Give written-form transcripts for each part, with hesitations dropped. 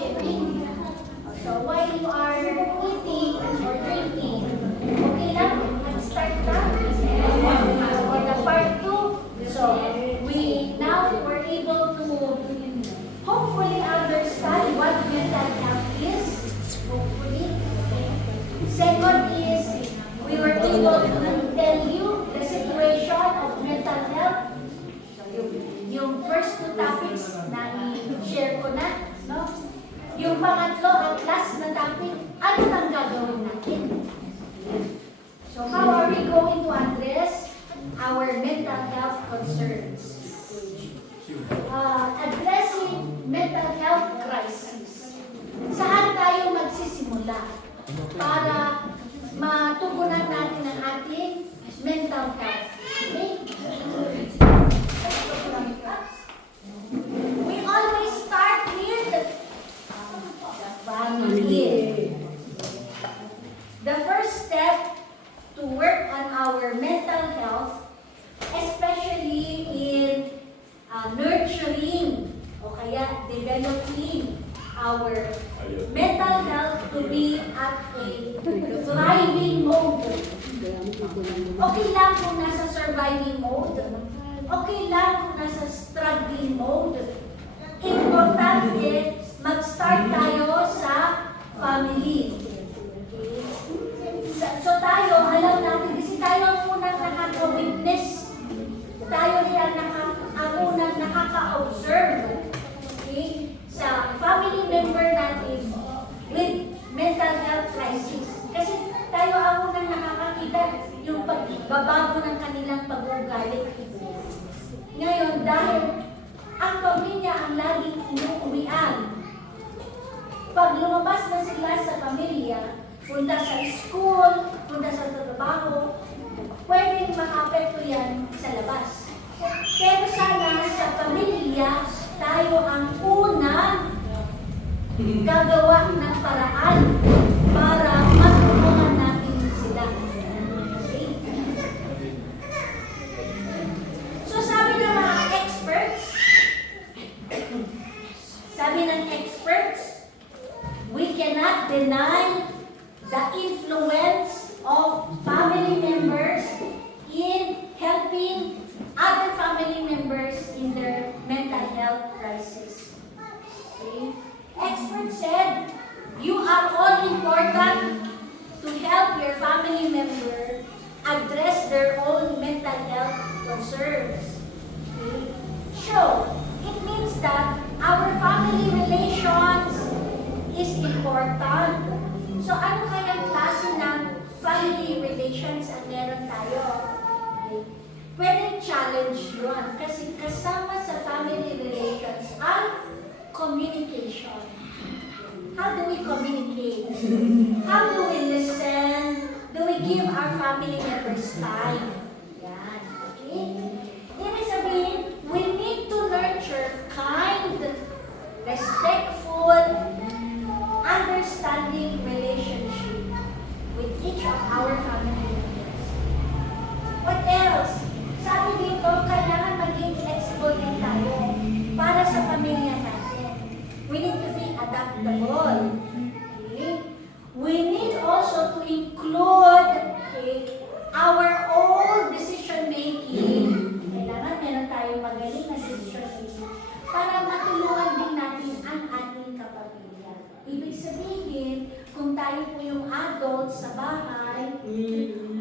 sharing. So while you are eating or drinking, okay lang, mag-start na for the part 2. So we now were able to hopefully understand what mental health is. Hopefully. Second is, we were able to tell you the situation of mental health. Yung first 2 topics na i-share ko na, no? Yung pangatlo, ang last na topic, ano nang gagawin natin? So how are we going to address our mental health concerns? Addressing mental health crisis. Saan tayo magsisimula para matugunan natin ang ating mental health? Okay? We always start with the family. The first step to work on our mental health, especially in nurturing o kaya developing our mental health to be at a thriving mode. Okay lang kung nasa surviving mode. Okay lang kung nasa struggling mode. Importante, mag-start tayo sa family. Okay? So tayo, alam natin, kasi tayo ang unang nakaka-witness. Tayo rin ang unang nakaka-observe. Okay? Sa family member natin with mental health crisis. Kasi tayo ang unang nakakakita yung pagbabago ng kanilang pag-uugali. Ngayon, dahil ang pamilya ang laging inuuwian, pag lumabas na sila sa pamilya, punta sa school, punta sa trabaho, pwedeng makaapekto yan sa labas. Pero sana sa pamilya, tayo ang unang gagawa ng paraan para matulungan natin sila. Okay? So sabi ng mga experts, we cannot deny the influence of family members in helping other family members in their mental health crisis. Okay? Experts said, you are all important to help your family member address their own mental health concerns. Okay? So, it means that our family relations is important. So, ano kayang klase ng family relations ang meron tayo? Okay? Pwede challenge yun. Kasi kasama sa family relations ang communication. How do we communicate? How do we listen? Do we give our family members time? Yan. Okay? Ibig sabihin, we need to nurture kind, respectful, understanding relationship with each of our family members. What else? Sabi dito, kailangan maging flexible din tayo para sa pamilya natin. We need to be adaptable. Okay? We need also to include our own decision making. Kailangan meron tayong magaling na decision making para matulungan din natin ang ating kapamilya. Ibig sabihin, kung tayo po yung adults sa bahay,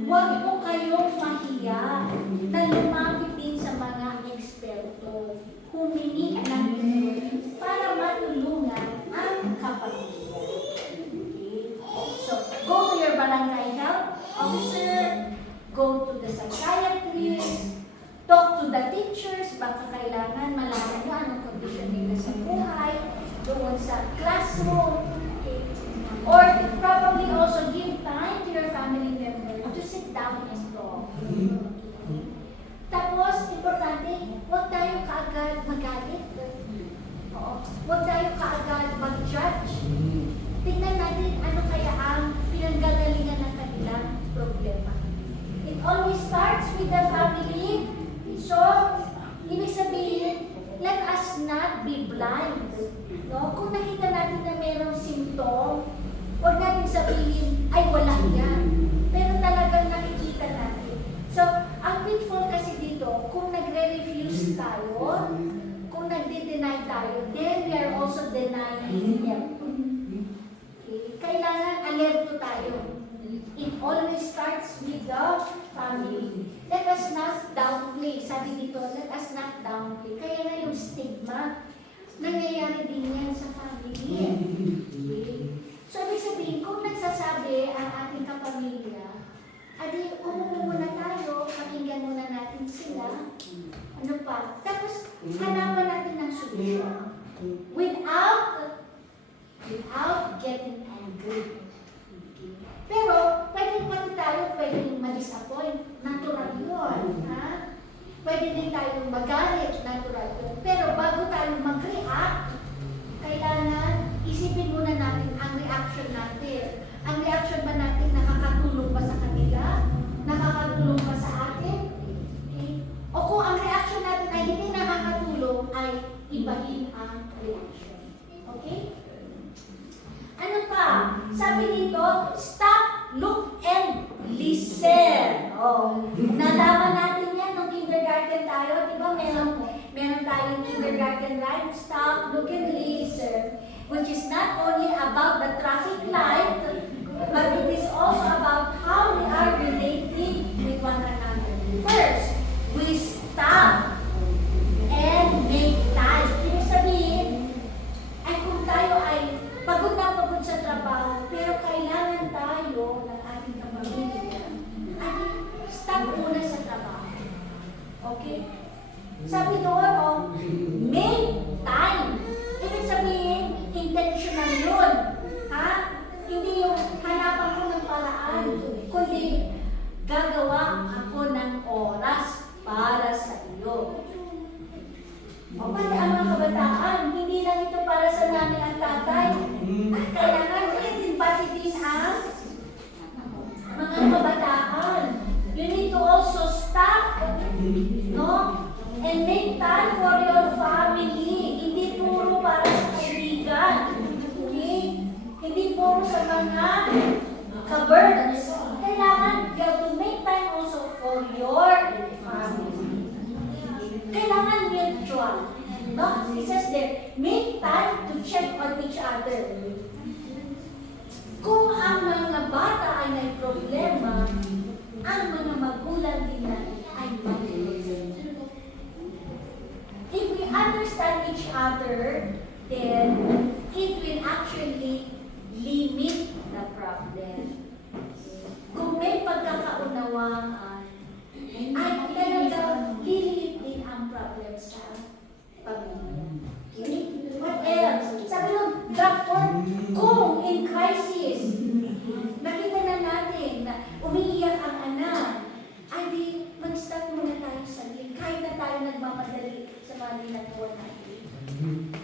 huwag po kayong mahiya na lumapit din sa mga eksperto. Humingi ng tulong para matulungan ang kapamilya. Okay? So, go to your barangay health officer, go to the psychiatrist, talk to the teachers, baka kailangan malaman nyo anong condition nila sa buhay, doon sa classroom, okay? Or probably also give time to your family member to sit down and talk. Okay? Tapos, importante, huwag tayo kaagad magalit. Oo. Huwag tayo kaagad mag-judge. Tingnan natin ano kaya ang pinanggagalingan ng kanilang problema. It always starts with the family. So, ibig sabihin, let us not be blind. No? Kung nakita natin na sabihin, ay wala yan. Pero talagang nakikita natin. So, ang pitfall kasi dito, kung nagre-refuse tayo, kung nagde-deny tayo, then we are also denying Him. Okay? Kailangan alerto tayo. It always starts with the family. Let us not downplay. Sabi dito, let us not downplay. Kaya na yung stigma, nangyayari din yan sa family. Okay? So, ibig sabihin, kung nagsasabi ang ating kapamilya, adi, umupo muna tayo, pakinggan muna natin sila. Ano pa? Tapos, hanapan natin ng solusyon. Without getting angry. Pero, pwede pati tayo, pwedeng ma-disappoint. Natural yun. Ha? Pwede din tayong magalit. Natural yun. Pero bago tayo mag-react, kailangan isipin muna natin ang reaction natin. Ang reaction ba natin nakakatulong ba sa kanila? Nakakatulong ba sa atin? Okay? O kung ang reaction natin ay hindi nakakatulong, ay ibahin ang reaction. Okay? Ano pa? Sabi dito, stop, look, and listen. Oh, nalaman natin yan nung kindergarten tayo. Di ba meron tayong kindergarten rhyme? Stop, look, and listen. Which is not only about the traffic light, but it is also about how we are relating with one another. First, we stop and make time. Ibig sabihin, ay kung tayo ay pagod na pagod sa trabaho, pero kailangan tayo ng ating kapamilya, ay stop muna sa trabaho. Okay? Sabi doon, make time. Ibig sabihin, intentional yun. Ha? Hindi yung hanapan ko ng paraan, kundi gagawa ako ng oras para sa iyo. O pati ang mga kabataan, hindi lang ito para sa nanay at tatay. Kailangan din pati din ang mga kabataan. You need to also stop, no? And make time for your family. Hindi puro para sa kaibigan. Okay? Hindi puro sa mga ka-birds. Kailangan you have to make time also for your family. Kailangan mutual. No? It says there, make time to check on each other. Kung ang mga bata ay may problema, ang mga magulang din natin ay may problema. If we understand each other, then it will actually limit the problem. Kung may pagkakaunawaan, ay talagang lilit din ang problem sa pamilya. Okay? What else? Sabi nung doctor, kung in crisis, nakita na natin na umiiyak ang anak, ay di, mag-stop muna tayo sa liit. Kahit na tayo nagmamadali sa mga ginagawa natin.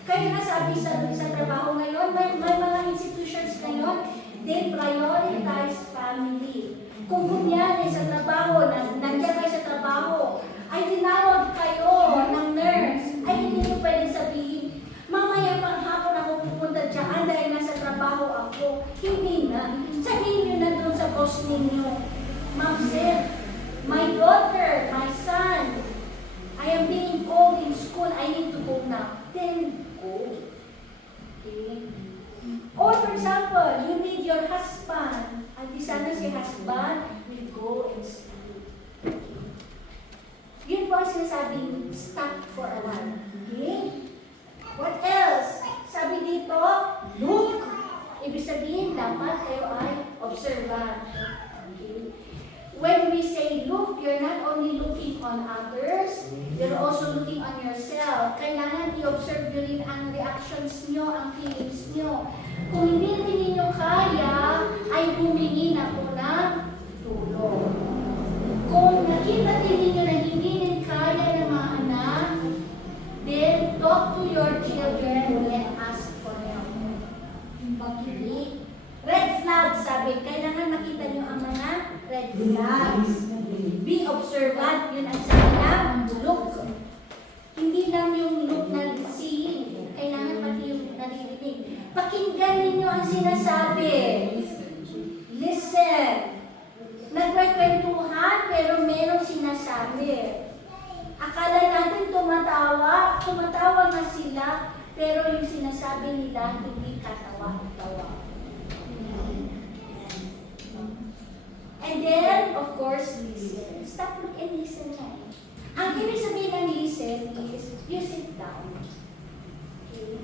Kaya nga sabi sa trabaho ngayon, may mga institutions ngayon, they prioritize family. Kung kunyari sa trabaho, nandiyan kayo sa trabaho, ay tinawag kayo ng nurse, ay hindi nyo pwede sabihin, mamaya pang hapon ako pupunta dyan dahil nasa trabaho ako. Hindi na. Sabihin nyo na doon sa boss ninyo, Ma'am sir, my daughter, my son, I am being called in school, I need to go now. Then go. Okay? Or for example, you need your husband. At di sana si husband will go and sleep. Yun po ang sinasabing stop for a while. Okay? What else? Sabi dito, look. Ibig sabihin, dapat kayo ay observant. Okay? When we say look, you're not only looking on others, you're also looking on yourself. Kailangan i-observe nyo rin ang reactions nyo, ang feelings nyo. Kung hindi ninyo kaya, ay humingi na po ng tulong. Kung nakita din ninyo na hindi rin kaya ng mga anak, then talk to your children and ask for help. Okay? Red flags, sabi, kailangan makita nyo ang mga red flags. Be observant, yun ang sabi lang, look. Hindi lang yung look na seeing, kailangan pati yung naririnig. Pakinggan ninyo ang sinasabi. Listen. Nagkwekwentuhan pero merong sinasabi. Akala natin tumatawa na sila, pero yung sinasabi nila hindi katawa-tawa. And then, of course, listen. Stop, look, and listen na. Ang ibig sabihin ng listen is, you sit down. Okay?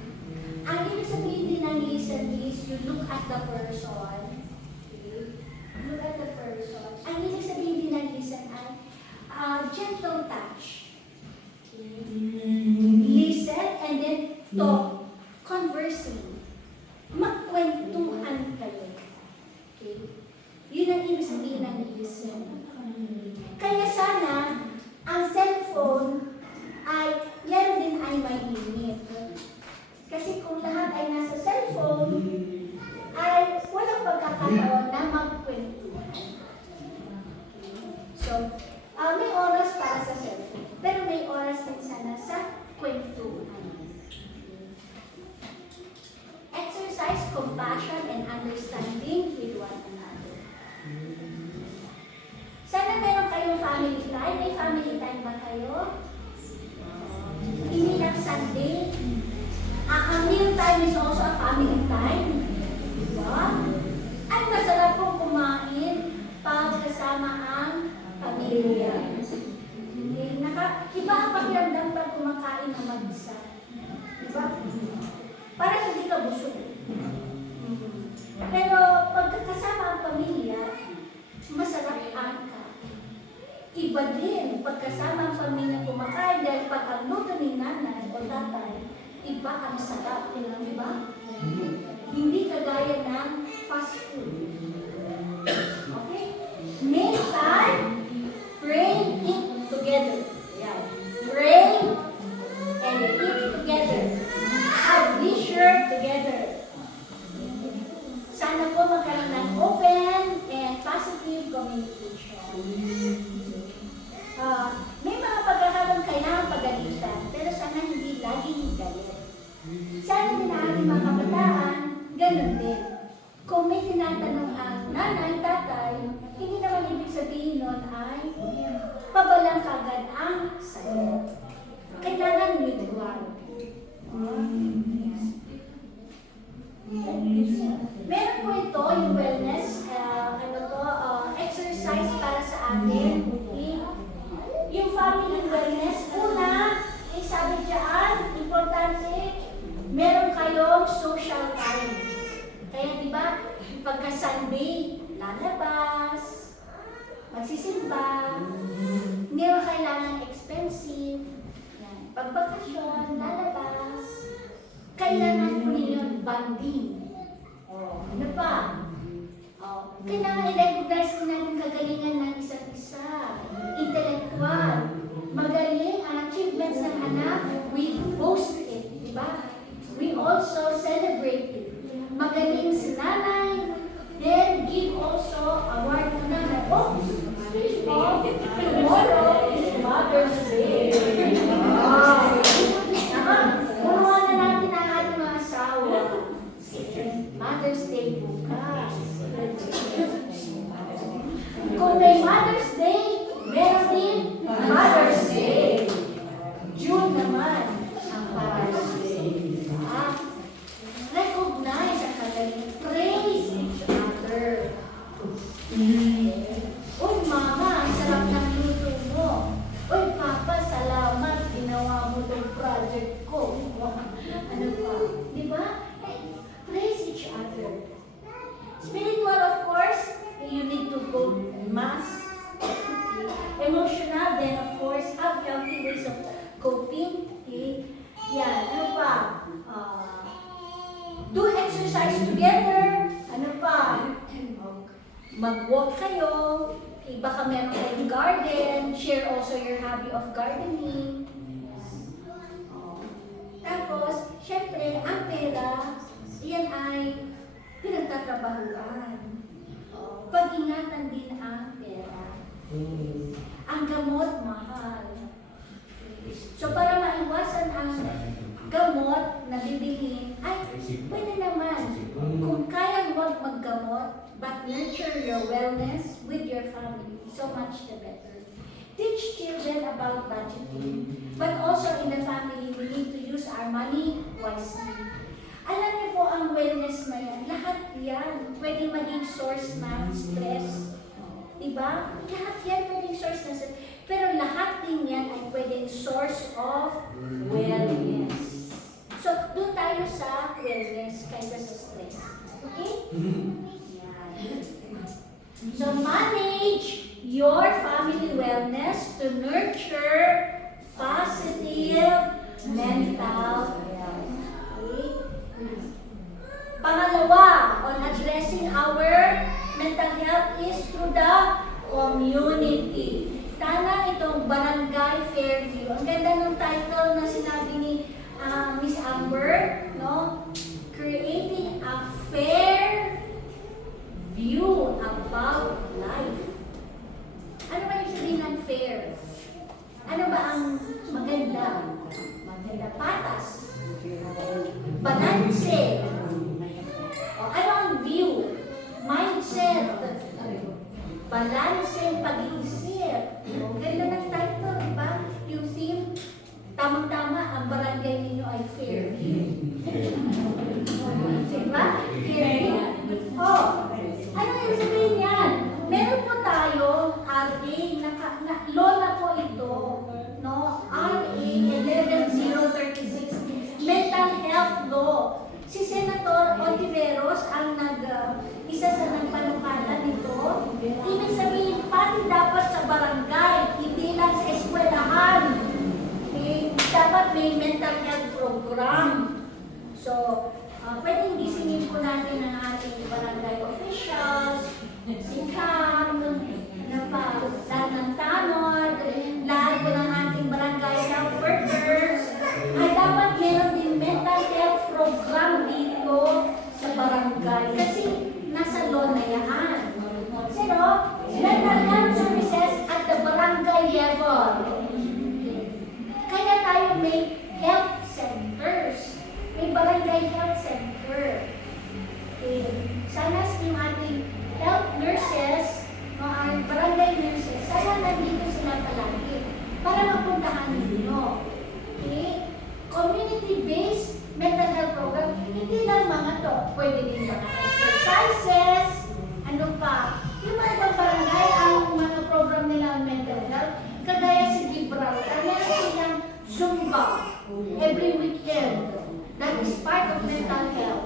Ang ibig sabihin din ng listen is, you look at the person. Okay? Look at the person. Ang ibig sabihin din ng listen ay, gentle touch. Okay? Listen and then talk. Conversing. Magkwentuhan kayo. Okay? Yun ang ibig sabihin ng listen. Kaya sana, ang cellphone ay, yan din ay may limit. Kasi kung lahat ay nasa cellphone, ay walang pagkakataon na magkwentuhan. So, may oras para sa cellphone, pero may oras din sana sa kwentuhan. Exercise compassion and understanding with one another. Sana meron kayong family time. May family time ba kayo? Hindi lang Sunday. Ang meal time is also a family time. Diba? Ay, masarap pong kumain pag kasama ang pamilya. Iba ang pakiramdam pag kumakain ng mag-isa. Diba? Parang hindi ka busog. Pero pag kasama ang pamilya, masarap ang iba din, pagkasama ang pamilya kumakain dahil pag ang luto ni nanay o tatay, iba ang sarap, di ba? Hindi kagaya ng fast food. Okay? Make time, pray, eat together. Yeah. Pray and eat together. Have leisure together. Sana po magkaroon ng open and positive communication. May mga pagkakaroon kailangan pagalitan, pero sana hindi laging galit. Sana din ang ating mga kabataan, ganun din. Kung may tinatanong ang nanay, tatay, hindi naman ibig sabihin nun ay pabalang kagad ang sayo. Kailangan mutual. Meron po ito, yung wellness, exercise para sa atin. Yung family wellness, una, sabi dyan, importante, meron kayong social time. Kaya diba, pagka Sunday, lalabas, magsisimba, hindi mo kailangan expensive. Yan. Pag bakasyon, lalabas, kailangan po ninyo bonding. Ano pa? Kailangan i-recognize din natin kagalingan ng isa't isa. Intellectual. Magaling ang achievements ng anak, we boast it, di ba? We also celebrate it. Magaling si nanay, then give also award to nanay. Oh, tomorrow is Mother's Day. Punuan na natin ang ating mga asawa. Mother's Day bukas. Kung may Mother's Day, meron din Mother's Day. June naman ang Father's Day. Recognize ang kagaling. Praise each other. Uy, Mama, ang sarap ng luto mo. Uy, Papa, salamat. Ginawa mo itong project ko. Ano pa? Di ba? Praise each other. Spiritual, of course, you need to go mass. Emotional, then of course, have healthy ways of coping. Okay? Yan, ano pa? Do exercise together. Ano pa? Mag-walk kayo. Okay, baka meron kayong garden. Share also your hobby of gardening. Tapos, syempre, ang pera, yan ay pinagtatrabahuan. Pag-ingatan din ang pera. Ang gamot, mahal. So, para maiwasan ang gamot na bibilhin, ay, pwede naman. Kung kayang huwag maggamot, but nurture your wellness with your family. So much the better. Teach children about budgeting. But also in the family, we need to use our money wisely. Alam niyo po ang wellness na yan, lahat yan pwede maging source ng stress. Diba? Lahat yan pwedeng source ng stress. Pero lahat din yan ay pwedeng source of wellness. So, doon tayo sa wellness kaysa sa stress. Okay? Yan. So, manage your family wellness to nurture positive mental health. Okay? Pangalawa, on addressing our mental health is through the community. Tana itong Barangay Fairview. Ang ganda ng title na sinabi ni Miss Amber, no? Creating a fair view about life. Ano ba yung sabihin ng fair? Ano ba ang maganda? Maganda, patas. Balanse. O, ano ang view? Mindset. Balanse ang pag-iisip. O, ganda ng title, di ba? Yung theme, tamang-tama, ang barangay ninyo ay fair view. Diba? Fair view. O, ano yung sabihin yan? Meron po tayo, RA, lola po ito, no? RA 11036, Mental Health Law. Si Senator Ontiveros ang isa sa nagpanukala nito. Ibig sabihin, pati dapat sa barangay, hindi lang sa eskwelahan. Okay? Dapat may mental health program. So, pwedeng gisingin po natin ang ating barangay officials, si Cam, lahat ng tanod, lahat po ng ating barangay health workers, ay dapat meron din mental health program dito sa barangay. Kasi nasa law na yan. Pero, mental health services at the barangay level. Kaya tayo may health centers. May barangay health center. Okay. Sana yung ating health nurses, ang barangay nurses, sana nandito sila palagi para mapuntahan ninyo. Okay? Community-based mental health program, hindi lang mga to. Pwede din mga exercises, ano pa. Yung mga ibang barangay, ang mga program nila ang mental health, kagaya si Gibraltar, meron silang Zumba every weekend. That is part of mental health.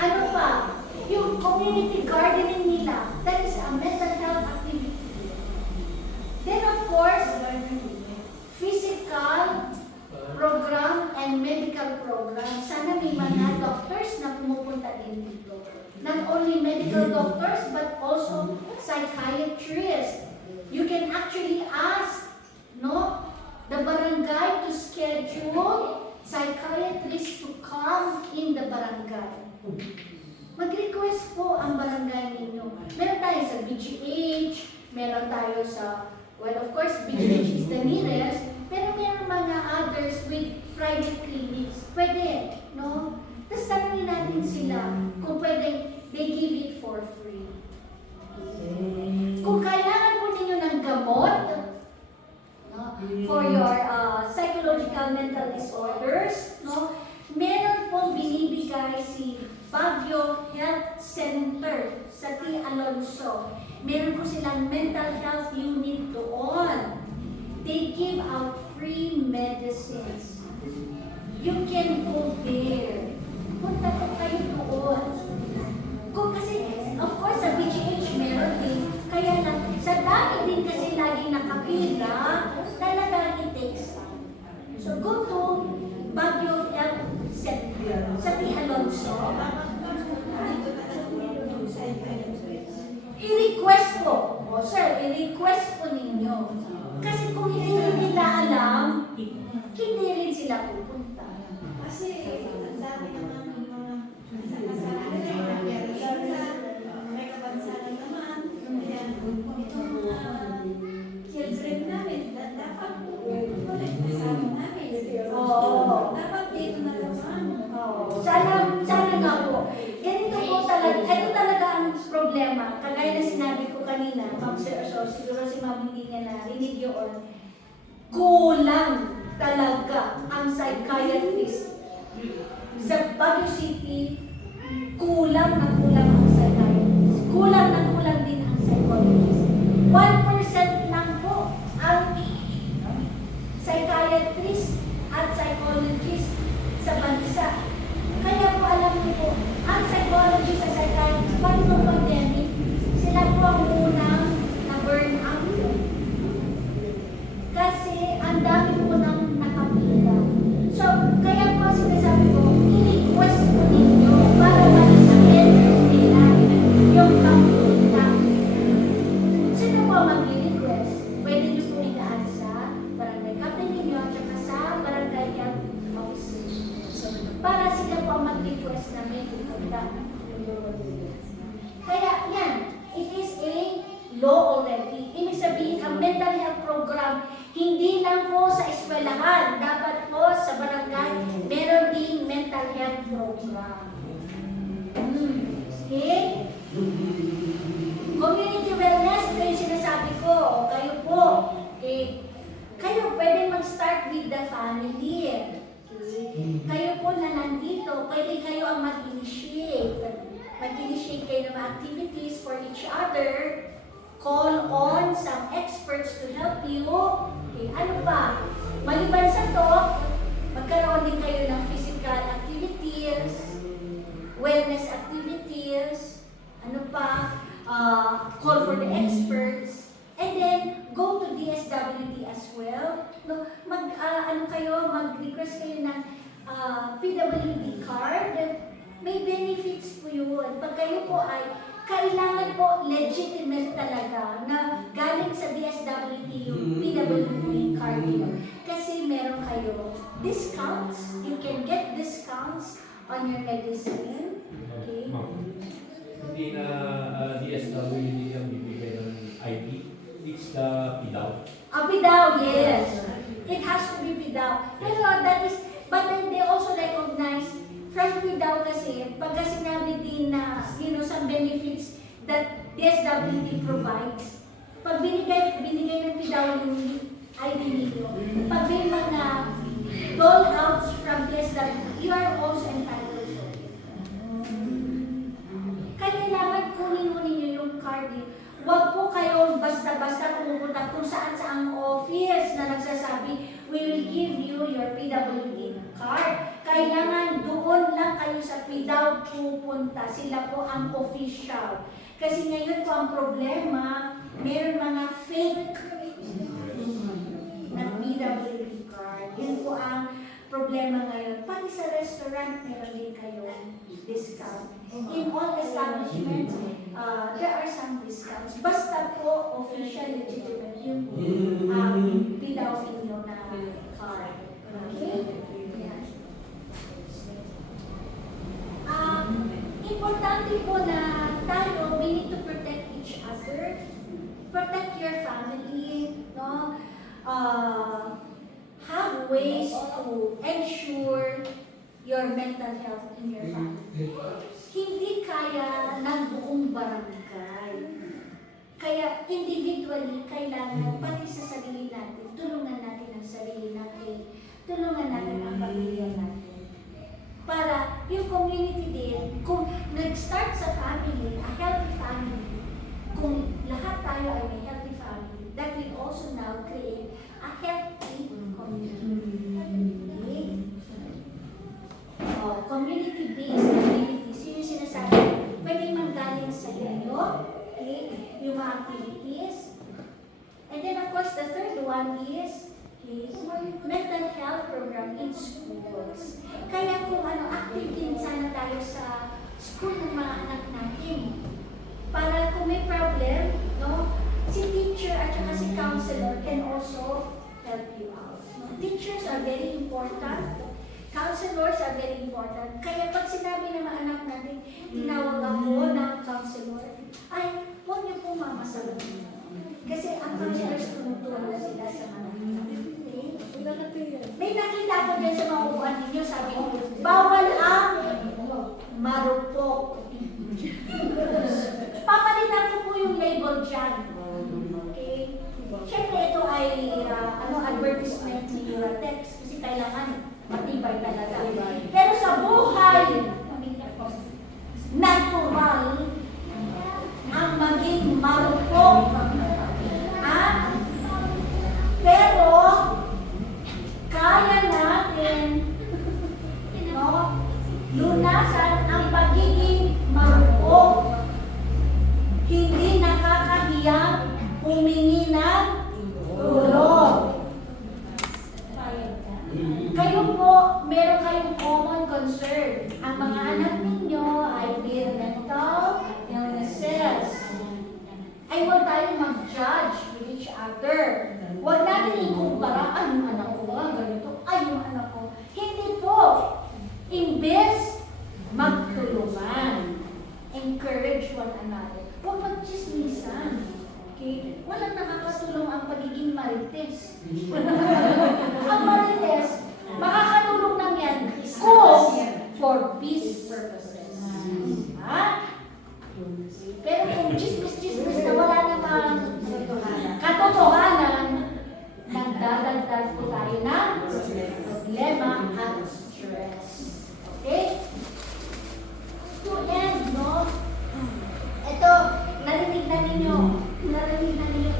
Ano pa? Yung community gardening nila, that is a mental health activity. Then of course, physical program and medical program. Sana may mga doctors na pumupunta din dito. Not only medical doctors, but also psychiatrists. You can actually ask, no, the barangay to schedule psychiatrists to come in the barangay. Mag-request po ang barangay ninyo. Meron tayo sa BGH, meron tayo sa, well, of course, BGH is the nearest, pero meron mga others with private clinics. Pwede, no? Tapos tanongin natin sila kung pwede, they give it for free. Kung kailangan po ninyo ng gamot, no, for your psychological mental disorders, no, meron pong binibigay si Baguio Health Center sa T. Alonso. Meron po silang mental health unit doon. They give out free medicines. You can go there. Punta po kayo doon. Kung kasi, of course, sa BGH meron din. Kaya lang, sa dami din kasi laging nakapila, talagang it takes time. So go to Baguio Health Center sa T. Alonso. I-request po. O sir, i-request po ninyo. Kasi kung hindi nila alam, hindi rin sila pupunta. Kasi ang dami naman ng mga Ma'am Sir, so siguro si Ma'am hindi niya narinig yun. Kulang talaga ang psychiatrist. Sa Baguio City, kulang ang psychiatrist. Kulang din ang psychologist. 1% lang po ang psychiatrist at psychologist sa bansa. Kaya po alam niyo po, ang psychologist at psychiatrist, pag itong pandemic, sila po ang unang na-burn out. Kasi ang dami po nang nakapila. So, kaya po sinasabi ko, i-request po ninyo para ma-schedule nila yung pagpunta. Sino po mag-request? Pwede niyo po ilaan sa barangay captain ninyo at saka sa barangay health officer. Para sila po ang mag-request na may pupunta. Kaya yan, it is a law already. Ibig sabihin, ang mental health program, hindi lang po sa eskwelahan, dapat po sa barangay, meron ding mental health program. Okay? Community wellness, ito yung sinasabi ko. Kayo po, okay? Kayo pwede mag-start with the family. Okay? Kayo po na nandito, pwede kayo ang mag-initiate. Mag-initiate kayo ng mga activities for each other. Call on some experts to help you. Okay, ano pa? Maliban sa to, magkaroon din kayo ng physical activities, wellness activities, ano pa, call for the experts, and then go to DSWD as well. No, mag-request kayo ng PWD card. May benefits po yun. Pag kayo po ay kailangan po legitimate talaga na galing sa DSWD yung PWD card niyo. Kasi meron kayo discounts. You can get discounts on your medicine. Okay? Hindi na DSWD ang bibigay ng ID. It's the PDAW. PDAW, yes. It has to be PDAW. Pero that is, but then they also recognize from PDAW kasi, pagka sinabi din na, some benefits that DSWD provides, pag binigay ng PDAW yung ID ninyo, pag may mga dole outs from DSWD, you are also entitled to it. Kaya kailangan kunin mo ninyo yung card niyo. Huwag po kayo basta-basta pumupunta kung saan-saang office na nagsasabi, we will give you your PWD card. Kailangan doon lang kayo sa PDAW pupunta. Sila po ang official. Kasi ngayon po ang problema, meron mga fake na PWD card. Yun po ang problema ngayon. Pati sa restaurant, meron din kayo discount. In all establishments, there are some discounts. Basta po official legitimate yung PDAW inyo na card. Okay? Yan. Importante po na tayo, we need to protect each other, protect your family, no? Have ways to ensure your mental health in your family. Hindi kaya ng buong barangay. Kaya individually, kailangan pati sa sarili natin, tulungan natin ang sarili natin, tulungan natin ang pamilya natin. Para yung community din, kung nag-start sa family, a healthy family, kung lahat tayo ay may healthy family, that will also now create a healthy community. Community-based activities, yun yung sinasabi, pwedeng manggaling sa inyo, okay, yung mga activities. And then of course, the third one is mental health program in schools. Kaya kung active din sana tayo sa school ng mga anak natin. Para kung may problem, no, si teacher at saka si counselor can also help you out. No? Teachers are very important. Counselors are very important. Kaya pag sinabi ng mga anak natin, tinawag ako ng counselor, ay, huwag niyo po mamasalan. Kasi ang counselors tumutulong sila sa mga anak. May nakita ko dyan sa mga upuan ninyo, sabi ko, bawal ang marupok. Papalitan ko po yung label dyan. kailangan matibay talaga. Pero sa buhay natural, ang maging marupok. Pero, kaya natin, no, lunasan ang pagiging marupok. Hindi nakakahiyang humingi ng tulong. Kayo po, meron kayong common concern. Ang mga anak ninyo ay may mental illnesses. Ay huwag tayong mag-judge with each other. Huwag natin ikumpara, ay yung anak ko nga, ganito, ay yung anak ko. Hindi po. Imbes magtulungan. Encourage one another. Huwag magchismisan. Okay? Walang nakakatulong ang pagiging marites. Ang marites, makakatulong lang yan kung for peace purposes. Ha? Pero kung chismis-chismis na wala namang katotohanan, nagdadagdag po tayo ng problema at stress. Okay? To end, no? Ito, narinig na ninyo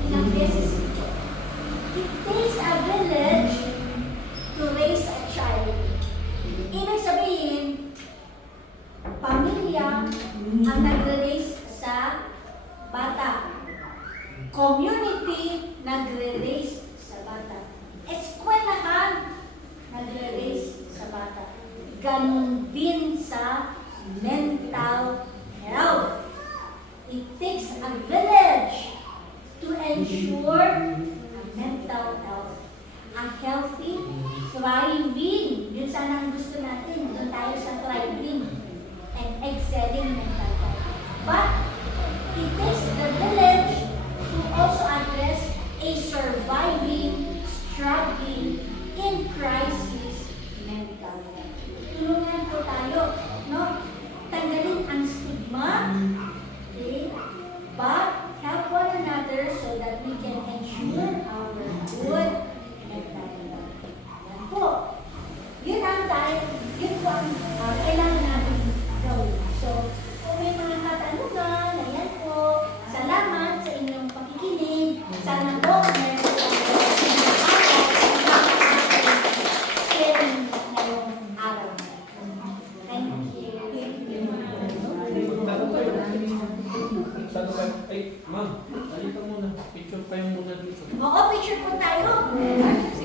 ilang beses. It takes a village to raise a child. Ibig sabihin, pamilya ang nagre-raise sa bata. Community nagre-raise sa bata. Eskwelahan nagre-raise sa bata. Ganon din sa mental health. It takes a village to ensure a mental health. A healthy, thriving. Yun sana ang gusto natin. Doon tayo sa thriving and excelling mental health. But it takes the village to also address a surviving, struggling, in crisis mental health. Tulungan po tayo, no? Tanggalin ang stigma, okay? But help one another so that we can ensure our good mental health. Yan po. Yun ang tayo, yun po ang kailangan natin gawin. So, kung may mga katanungan, ayan po. Salamat sa inyong pakikinig. Sana po, meron sharing ngayong araw. Thank you. Ay, ma'am, halika muna. Picture pa yung muna dito. Oo, picture po tayo.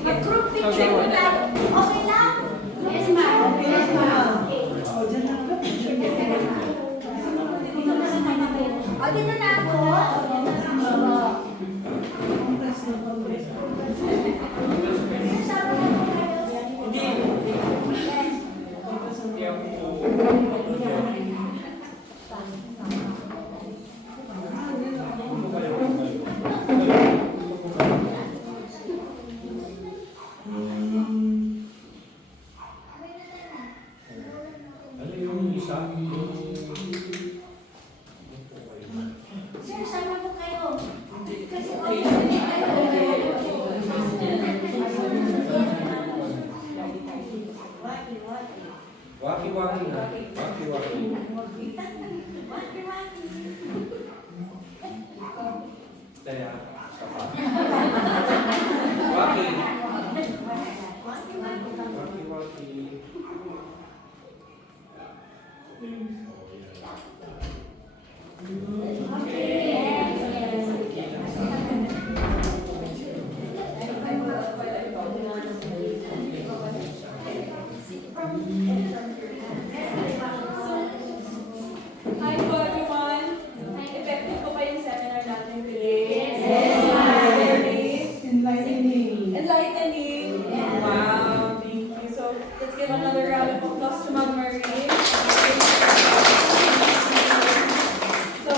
Mag-group picture po tayo. Okay lang? Yes, ma'am. Yes, ma'am. O, dito na ako. Sasama na po kayo. Yes. Ano yung isa? Sir, sama po kayo. Kasi Waki-waki na. Waki-waki. Kaya, sapa. Waki. Waki-waki. Hi po everyone! Effective po ba yung seminar natin today? Enlightening. Enlightening! Wow! Thank you. So, let's give another round of applause to Ma'am Marie. So,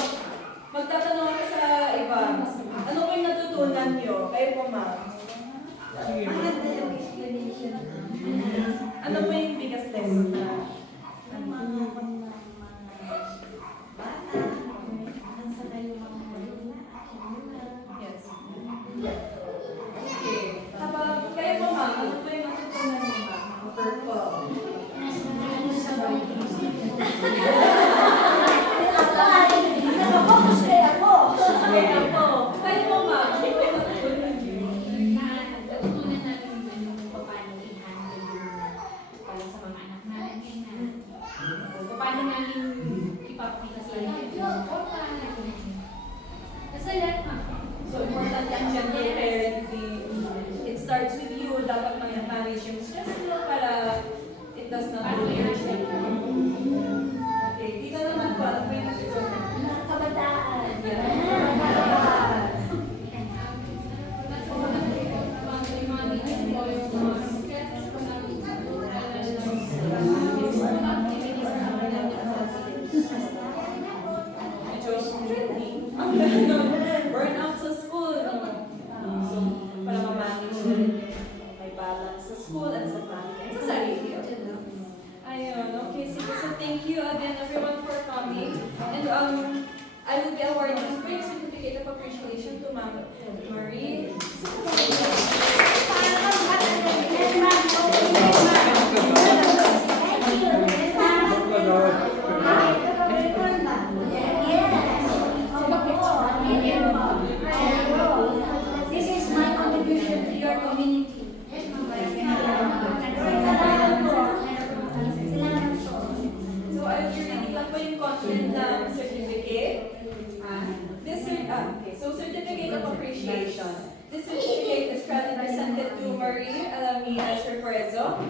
burnout sa school. So, para ma-manage na rin yung may balance sa school at sa family at sa sarili. Ayun, okay. So thank you again everyone for coming. And I will be awarding a great certificate of appreciation to Ma'am Marie. This is my contribution to your community. So I'll be reading lang po yung content ng certificate. Certificate of appreciation. This certificate is proudly presented to Marie Alami as Refuerzo.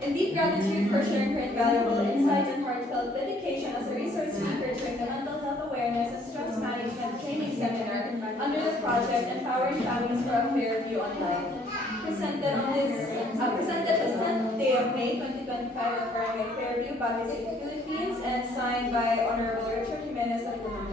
In deep gratitude for sharing her invaluable insights and heartfelt dedication as a resource speaker during the Mental Health Awareness and Stress Management Training Seminar under the project Empowering Families for a Fair View Online. Presented this 10th day of May 2025 at Barangay Fairview, Baguio City, Philippines, and signed by Honorable Richard Jimenez of Luna.